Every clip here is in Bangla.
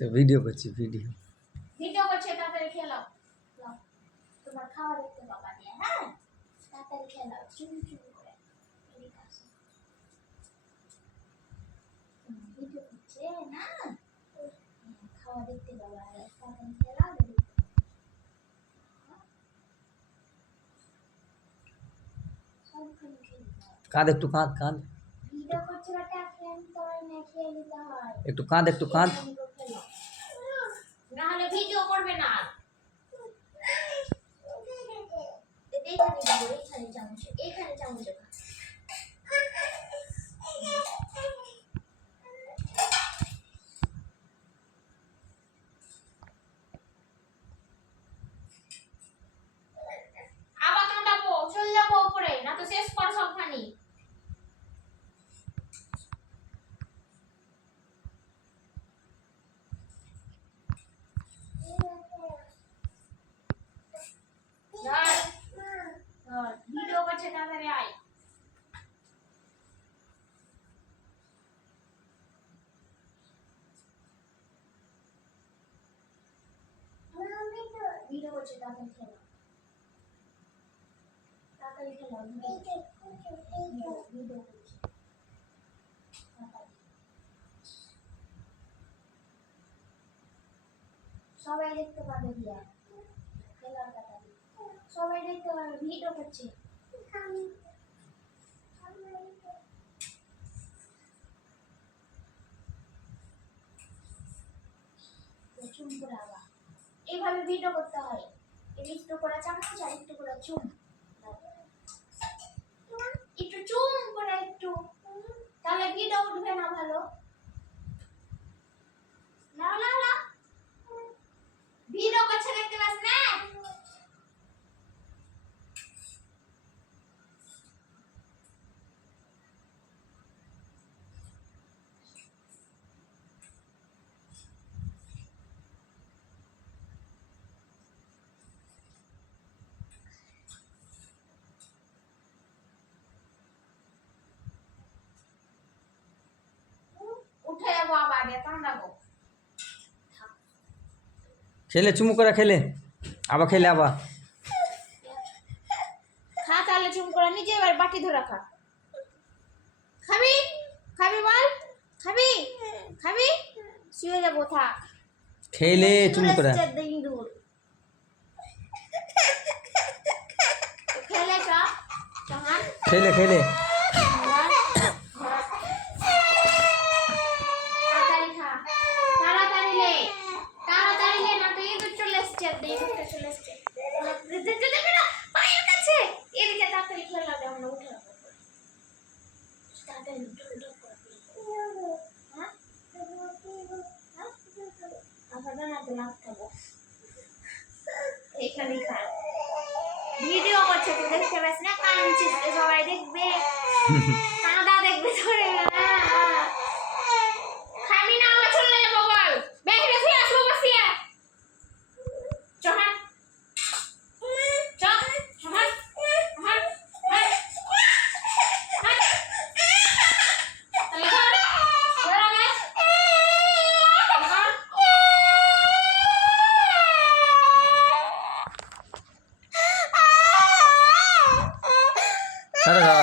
তো ভিডিও করছি ভিডিও করছে তাড়াতাড়ি খেলাও নাও, তোমার খাওয়া দেখতে বাবা দিয়ে। হ্যাঁ তাড়াতাড়ি খেলাও চুপি চুপি করে। এদিকে আসো। ভিডিও করছে না, খাওয়া দেখতে বাবা তাড়াতাড়ি খেলাও। সবখানে খেলতে হয়। কাঁদ একটু কাঁদ কাঁদ ভিডিও করছে বাটা ফ্রেন্ড তোর না খেয়ে নিতে হয়। একটু কাঁদ একটু কাঁদ না হলে ভিডিও করবে না। এইখানে চামচ আবার কাঁদাবো, চলে যাবো উপরে, না তো শেষ কর সবখানি। ভিডিও করছে তাড়াতাড়ি আয়। ভিডিও করছে তাড়াতাড়ি খেলো, তাড়াতাড়ি খেলো। ভিডিও করছে সবাই দেখতে পাবে দিয়া খেলার তাড়াতাড়ি সবাই দেখতে পাবে। ভিডিও করছে চুম করে আবার এইভাবে ভিডিও করতে হয়। একটু করে চামচ আর একটু করে চুম, একটু চুম করে একটু, তাহলে ভিডিও উঠবে না ভালো। না না না ভিডিও করছে দেখতে পাস না। উঠে যাবো আবার কান্দাবো। খেলে চুমু করে খেলে আবার খেলে আবার খা তাহলে চুম করে নিজে এবার বাটি ধরে খা। খাবি খাবি বল খাবি খাবি, শুয়ে যাবো থাক। খেলে চুমু করে দূর খেলে চ চহান খেলে খেলে তাড়াতাড়ি খা, তাড়াতাড়ি লে, তাড়াতাড়ি লে, না তো ইঁদুর চলে এসছে, ইঁদুরটা চলে এসছে পায়ের কাছে। এদিকে তাড়াতাড়ি খেলা দে, আমরা উঠে যাবো তাড়াতাড়ি এখানে খা। ভিডিও করছে তুই দেখতে পাস না, কাঁদছিস সবাই দেখবে, কাঁদা দেখবে ধরে। খাবি না আমরা চলে যাবো বল, বাইরে ফিরে আসবো বসিয়া চহান চহান চহান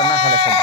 না খালে সব